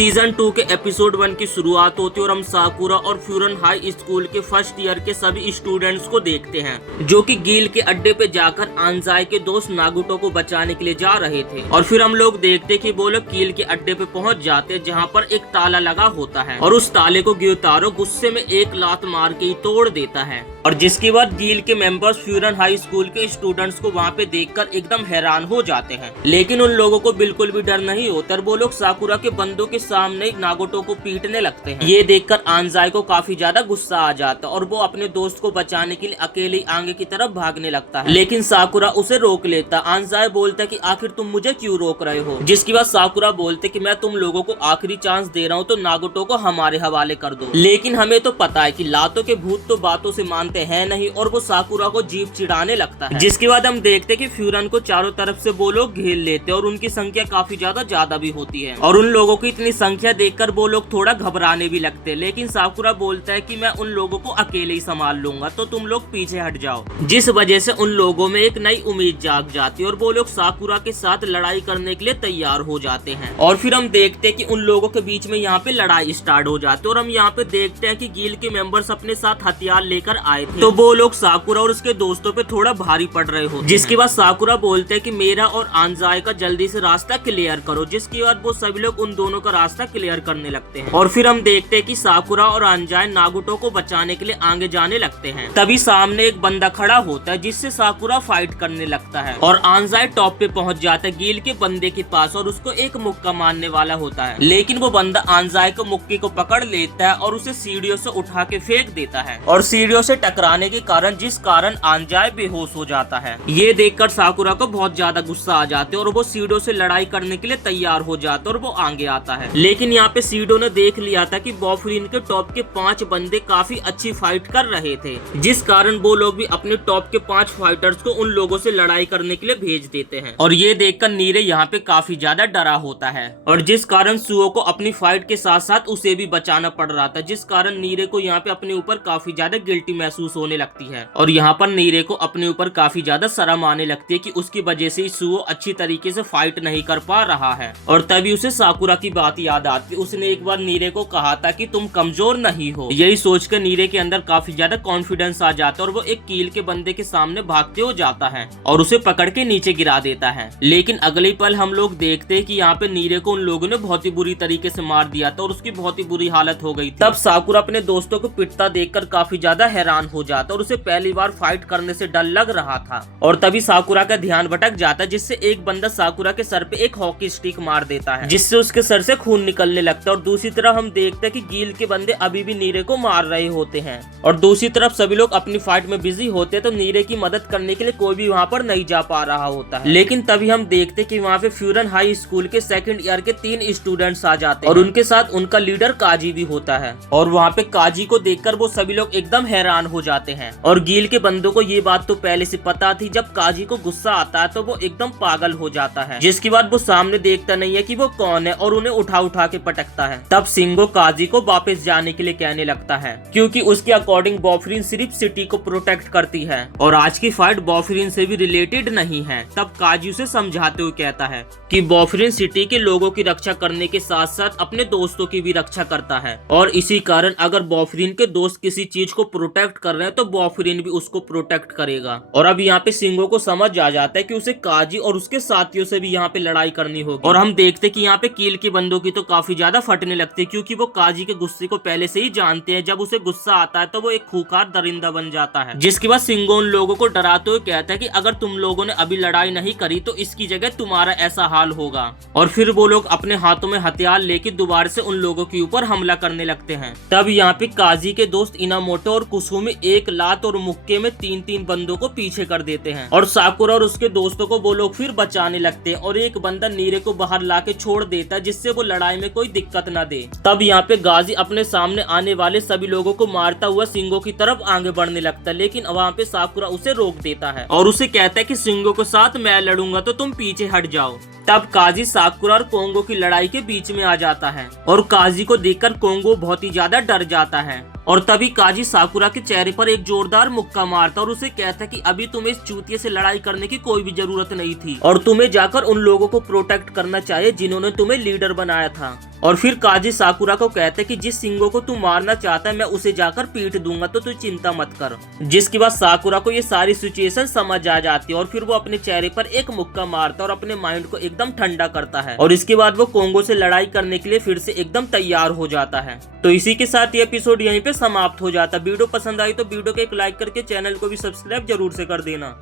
Season 2 के episode 1 की शुरुआत होती है और हम साकुरा और फ्यूरन हाई स्कूल के फर्स्ट ईयर के सभी स्टूडेंट्स को देखते हैं जो कि गील के अड्डे पे जाकर आंजाई के दोस्त नागुटो को बचाने के लिए जा रहे थे। और फिर हम लोग देखते कि वो लोग कील के अड्डे पे पहुंच जाते जहां पर एक ताला लगा होता है और उस ताले को ग्योतारो गुस्से में एक लात मार के ही तोड़ देता है। और जिसके बाद गील के मेंबर्स फ्यूरन हाई स्कूल के स्टूडेंट्स को वहाँ पे देखकर एकदम हैरान हो जाते हैं, लेकिन उन लोगों को बिल्कुल भी डर नहीं होता। वो लोग साकुरा के बंदों के सामने नागुटो को पीटने लगते हैं। ये देखकर आंजाई को काफी ज्यादा गुस्सा आ जाता है और वो अपने दोस्त को बचाने के लिए अकेले आगे की तरफ भागने लगता है, लेकिन साकुरा उसे रोक लेता। आंजाई बोलता है कि आखिर तुम मुझे क्यों रोक रहे हो, जिसके बाद साकुरा बोलते कि मैं तुम लोगों को आखिरी चांस दे रहा हूँ तो नागुटो को हमारे हवाले कर दो। लेकिन हमें तो पता है कि लातों के भूत तो बातों से मानते हैं नहीं, और वो साकुरा को जीभ चिढ़ाने लगता है। जिसके बाद हम देखते कि फ्यूरन को चारों तरफ से वो लोग घेर लेते और उनकी संख्या काफी ज्यादा भी होती है और उन लोगों की इतनी संख्या देखकर वो लोग थोड़ा घबराने भी लगते हैं। लेकिन साकुरा बोलता है कि मैं उन लोगों को अकेले ही संभाल लूंगा, तो तुम लोग पीछे हट जाओ। जिस वजह से उन लोगों में एक नई उम्मीद जाग जाती है और वो लोग साकुरा के साथ लड़ाई करने के लिए तैयार हो जाते हैं। और फिर हम देखते हैं कि उन लोगों के बीच में यहाँ पे लड़ाई स्टार्ट हो जाती है और हम यहाँ पे देखते हैं कि गील के मेंबर्स अपने साथ हथियार लेकर आए थे, तो वो लोग साकुरा और उसके दोस्तों पे थोड़ा भारी पड़ रहे हो। जिसके बाद साकुरा बोलते हैं कि मेरा और आंजाई का जल्दी से रास्ता क्लियर करो, जिसके बाद वो सभी लोग उन दोनों का रास्ता क्लियर करने लगते हैं। और फिर हम देखते हैं कि साकुरा और आंजाई नागुटो को बचाने के लिए आगे जाने लगते हैं। तभी सामने एक बंदा खड़ा होता है जिससे साकुरा फाइट करने लगता है और आंजाई टॉप पे पहुंच जाता है गील के बंदे के पास और उसको एक मुक्का मारने वाला होता है, लेकिन वो बंदा आंजाई को मुक्के को पकड़ लेता है और उसे सीढ़ियों से उठा के फेंक देता है और सीढ़ियों से टकराने के कारण जिस कारण आंजाई बेहोश हो जाता है। ये देखकर साकुरा को बहुत ज्यादा गुस्सा आ जाते है और वो सीडो से लड़ाई करने के लिए तैयार हो जाता है और वो आगे आता है। लेकिन यहाँ पे सीडो ने देख लिया था कि बॉफरीन के टॉप के 5 बंदे काफी अच्छी फाइट कर रहे थे, जिस कारण वो लोग भी अपने टॉप के 5 फाइटर्स को उन लोगों से लड़ाई करने के लिए भेज देते हैं। और ये देखकर नीरे यहाँ पे काफी ज्यादा डरा होता है और जिस कारण सुओ को अपनी फाइट के साथ साथ उसे भी बचाना पड़ रहा था, जिस कारण नीरे को यहाँ पे अपने ऊपर काफी ज्यादा गिल्टी महसूस होने लगती है और यहाँ पर नीरे को अपने ऊपर काफी ज्यादा शर्म आने लगती है कि उसकी वजह से सुओ अच्छी तरीके से फाइट नहीं कर पा रहा है। और तभी उसे साकुरा की बात याद आती है। उसने एक बार नीरे को कहा था कि तुम कमजोर नहीं हो। यही सोचकर नीरे के अंदर काफी ज्यादा कॉन्फिडेंस आ जाता है और वो एक कील के बंदे के सामने भागते हो जाता है और उसे पकड़ के नीचे गिरा देता है। लेकिन अगले पल हम लोग देखते हैं कि यहाँ पे नीरे को उन लोगों ने बहुत ही बुरी तरीके से मार दिया था और उसकी बहुत ही बुरी हालत हो गई थी। तब साकुरा अपने दोस्तों को पिटता देखकर काफी ज्यादा हैरान हो जाता और उसे पहली बार फाइट करने से डर लग रहा था। और तभी साकुरा का ध्यान भटक जाता है, जिससे एक बंदा साकुरा के सर पे एक हॉकी स्टिक मार देता है, जिससे उसके सर से खून निकलने लगता है। और दूसरी तरफ हम देखते हैं कि गील के बंदे अभी भी नीरे को मार रहे होते हैं और दूसरी तरफ सभी लोग अपनी फाइट में बिजी होते हैं, तो नीरे की मदद करने के लिए कोई भी वहाँ पर नहीं जा पा रहा होता है। लेकिन तभी हम देखते कि वहाँ पे फ्यूरन हाई स्कूल के 2nd ईयर के 3 स्टूडेंट्स आ जाते हैं और उनके साथ उनका लीडर काजी भी होता है। और वहाँ पे काजी को देखकर वो सभी लोग एकदम हैरान हो जाते हैं और गील के बंदों को ये बात तो पहले से पता थी। जब काजी को गुस्सा आता है तो वो एकदम पागल हो जाता है, जिसके बाद वो सामने देखता नहीं है कि वो कौन है और उन्हें उठा उठा के पटकता है। तब सिंगो काजी को वापस जाने के लिए कहने लगता है, क्योंकि उसके अकॉर्डिंग बॉफरीन सिर्फ सिटी को प्रोटेक्ट करती है और आज की फाइट बॉफरीन से भी रिलेटेड नहीं है। तब काजी उसे समझाते हुए कहता है कि बॉफरीन सिटी के लोगों की रक्षा करने के साथ साथ अपने दोस्तों की भी रक्षा करता है और इसी कारण अगर बॉफरीन के दोस्त किसी चीज को प्रोटेक्ट कर रहे हैं तो बॉफरीन भी उसको प्रोटेक्ट करेगा। और अब यहाँ पे सिंगो को समझ आ जाता है कि उसे काजी और उसके साथियों से भी यहाँ पे लड़ाई करनी होगी। और हम देखते कि यहाँ पे कील के बंदों की तो काफी ज्यादा फटने लगती है, क्योंकि वो काजी के गुस्से को पहले से ही जानते हैं। जब उसे गुस्सा आता है तो वो एक खूंखार दरिंदा बन जाता है। जिसके बाद सिंगो उन लोगों को डराते हुए कहता है कि अगर तुम लोगों ने अभी लड़ाई नहीं करी तो इसकी जगह तुम्हारा ऐसा हाल होगा। और फिर वो लोग अपने हाथों में हथियार लेके दोबारा से उन लोगों के ऊपर हमला करने लगते हैं। तब यहाँ पे काजी के दोस्त इनामोटो और कुसुमी एक लात और मुक्के में 3-3 बंदों को पीछे कर देते हैं और साकुरा और उसके दोस्तों को वो लोग फिर बचाने लगते हैं और एक बंदा नीरे को बाहर लाके छोड़ देता है, जिससे वो लड़ाई में कोई दिक्कत न दे। तब यहाँ पे गाजी अपने सामने आने वाले सभी लोगों को मारता हुआ सिंगो की तरफ आगे बढ़ने लगता है, लेकिन वहाँ पे साकुरा उसे रोक देता है और उसे कहता है कि सिंगो के साथ मैं लड़ूंगा तो तुम पीछे हट जाओ। तब काजी साकुरा और कोंगो की लड़ाई के बीच में आ जाता है और काजी को देखकर कोंगो बहुत ही ज्यादा डर जाता है और तभी काजी साकुरा के चेहरे पर एक जोरदार मुक्का मारता और उसे कहता कि अभी तुम्हें इस चूतिये से लड़ाई करने की कोई भी जरूरत नहीं थी और तुम्हें जाकर उन लोगों को प्रोटेक्ट करना चाहिए जिन्होंने तुम्हें लीडर बनाया था। और फिर काजी साकुरा को कहता है कि जिस शिंगो को तू मारना चाहता है मैं उसे जाकर पीट दूंगा, तो तू चिंता मत कर। जिसके बाद साकुरा को ये सारी सिचुएशन समझ आ जाती है और फिर वो अपने चेहरे पर एक मुक्का मारता है और अपने माइंड को एकदम ठंडा करता है और इसके बाद वो कोंगो से लड़ाई करने के लिए फिर से एकदम तैयार हो जाता है। तो इसी के साथ ये एपिसोड यहीं पे समाप्त हो जाता है। वीडियो पसंद आई तो वीडियो को एक लाइक करके चैनल को भी सब्सक्राइब जरूर से कर देना।